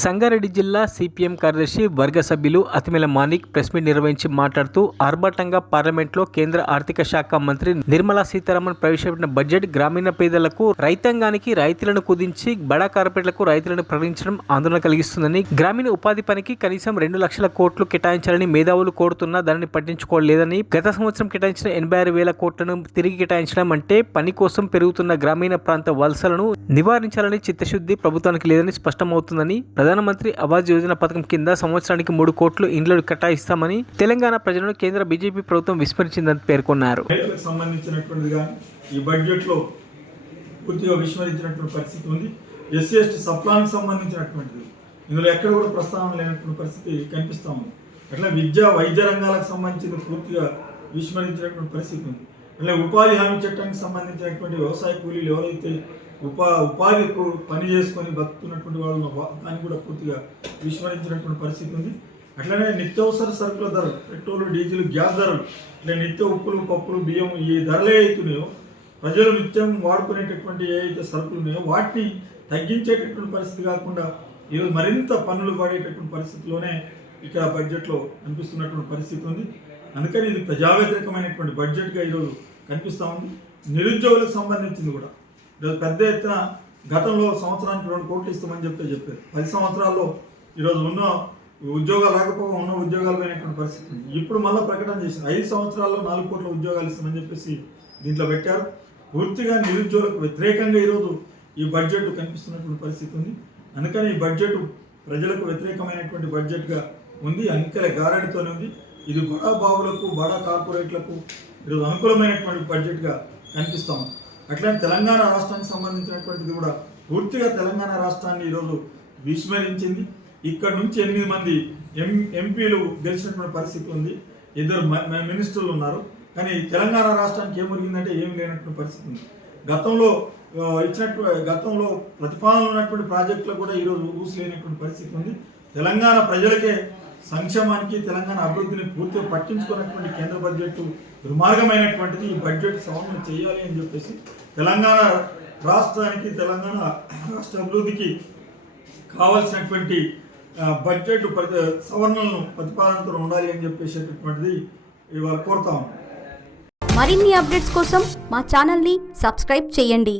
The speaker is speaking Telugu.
సంగారెడ్డి జిల్లా సిపిఎం కార్యదర్శి వర్గ సభ్యులు అతిమేల మాణిక్ ప్రెస్ మీట్ నిర్వహించి మాట్లాడుతూ ఆర్భాటంగా పార్లమెంట్లో కేంద్ర ఆర్థిక శాఖ మంత్రి నిర్మలా సీతారామన్ ప్రవేశపెట్టిన బడ్జెట్ గ్రామీణ పేదలకు రైతాంగానికి రైతులను కుదించి బడా కార్పొరేట్లకు రైతులను ప్రకటించడం ఆందోళన కలిగిస్తుందని, గ్రామీణ ఉపాధి పనికి కనీసం 2 లక్షల కోట్లు కేటాయించాలని మేధావులు కోరుతున్నా దానిని పట్టించుకోలేదని, గత సంవత్సరం కేటాయించిన 86,000 కోట్లను తిరిగి కేటాయించడం అంటే పని కోసం పెరుగుతున్న గ్రామీణ ప్రాంత వలసలను నివారించాలని చిత్తశుద్ధి ప్రభుత్వానికి లేదని స్పష్టమవుతుందని, ప్రధానమంత్రి ఆవాస్ యోజన పథకం కింద సంవత్సరానికి 3 కోట్లు ఇండ్లు కేటాయిస్తామని తెలంగాణ ప్రజలను కేంద్ర బీజేపీ ప్రభుత్వం విస్మరించిందని పేర్కొన్నారు. సంబంధించినటువంటిదిగా ఈ బడ్జెట్లో పూర్తిగా విస్మరించినటువంటి పరిస్థితి ఉంది. ఎస్సీ ఎస్టీ సప్లానికి సంబంధించినటువంటిది ఇందులో ఎక్కడ కూడా ప్రస్తావన లేనటువంటి పరిస్థితి కనిపిస్తూ ఉంది. అట్లా విద్యా వైద్య రంగాలకు సంబంధించిన పూర్తిగా విస్మరించినటువంటి పరిస్థితి ఉంది. అట్లా ఉపాధి హామీ చట్టానికి సంబంధించినటువంటి వ్యవసాయ కూలీలు ఎవరైతే ఉపాధి పని చేసుకొని బతుకుతున్నటువంటి వాళ్ళని దాన్ని కూడా పూర్తిగా విస్మరించినటువంటి పరిస్థితి ఉంది. అట్లనే నిత్యావసర సరుకుల ధరలు, పెట్రోల్ డీజిల్ గ్యాస్ ధరలు, ఇట్లా నిత్య ఉప్పులు పప్పులు బియ్యం ఈ ధరలే అవుతున్నాయో, ప్రజలు నిత్యం వాడుకునేటటువంటి ఏవైతే సరుకులు ఉన్నాయో వాటిని తగ్గించేటటువంటి పరిస్థితి కాకుండా ఈరోజు మరింత పన్నులు పడేటటువంటి పరిస్థితిలోనే ఇక్కడ బడ్జెట్లో కనిపిస్తున్నటువంటి పరిస్థితి ఉంది. అందుకని ఇది ప్రజా వ్యతిరేకమైనటువంటి బడ్జెట్గా ఈరోజు కనిపిస్తూ ఉంది. నిరుద్యోగులకు సంబంధించింది కూడా ఈరోజు పెద్ద ఎత్తున గతంలో సంవత్సరానికి 2 కోట్లు ఇస్తామని చెప్పారు. 10 సంవత్సరాల్లో ఈరోజు ఉన్న ఉద్యోగాలు రాకపోగా ఉన్న ఉద్యోగాలు పోయినటువంటి పరిస్థితి ఉంది. ఇప్పుడు మళ్ళీ ప్రకటన చేసింది 5 సంవత్సరాల్లో 4 కోట్ల ఉద్యోగాలు ఇస్తామని చెప్పేసి దీంట్లో పెట్టారు. పూర్తిగా నిరుద్యోగులకు వ్యతిరేకంగా ఈరోజు ఈ బడ్జెట్ కనిపిస్తున్నటువంటి పరిస్థితి ఉంది. అందుకని ఈ బడ్జెట్ ప్రజలకు వ్యతిరేకమైనటువంటి బడ్జెట్గా ఉంది. అంకెల గారడితోనే ఉంది. ఇది బడా బాబులకు బడా కార్పొరేట్లకు ఈరోజు అనుకూలమైనటువంటి బడ్జెట్గా కనిపిస్తాము. అట్లనే తెలంగాణ రాష్ట్రానికి సంబంధించినటువంటిది కూడా పూర్తిగా తెలంగాణ రాష్ట్రాన్ని ఈరోజు విస్మరించింది. ఇక్కడ నుంచి 8 మంది ఎంపీలు గెలిచినటువంటి పరిస్థితి ఉంది. 2 మినిస్టర్లు ఉన్నారు. కానీ తెలంగాణ రాష్ట్రానికి ఏమొరిగిందంటే ఏం లేనటువంటి పరిస్థితి ఉంది. గతంలో ప్రతిపాదనలు ఉన్నటువంటి ప్రాజెక్టులు కూడా ఈరోజు ఊసిలేనటువంటి పరిస్థితి ఉంది. తెలంగాణ ప్రజలకే సంక్షేమానికి తెలంగాణ అభివృద్ధిని పూర్తిగా పట్టించుకున్నటువంటి కేంద్ర బడ్జెట్ దుర్మార్గమైనటువంటిది. ఈ బడ్జెట్ సవరణ చేయాలి అని చెప్పేసి తెలంగాణ రాష్ట్రానికి తెలంగాణ రాష్ట్ర అభివృద్ధికి కావాల్సినటువంటి బడ్జెట్ సవరణలను ప్రతిపాదనతో ఉండాలి అని చెప్పేసేటటువంటిది ఇవాళ కోరుతా ఉన్నాం. మరిన్ని అప్డేట్స్ కోసం మా ఛానల్ని సబ్స్క్రైబ్ చేయండి.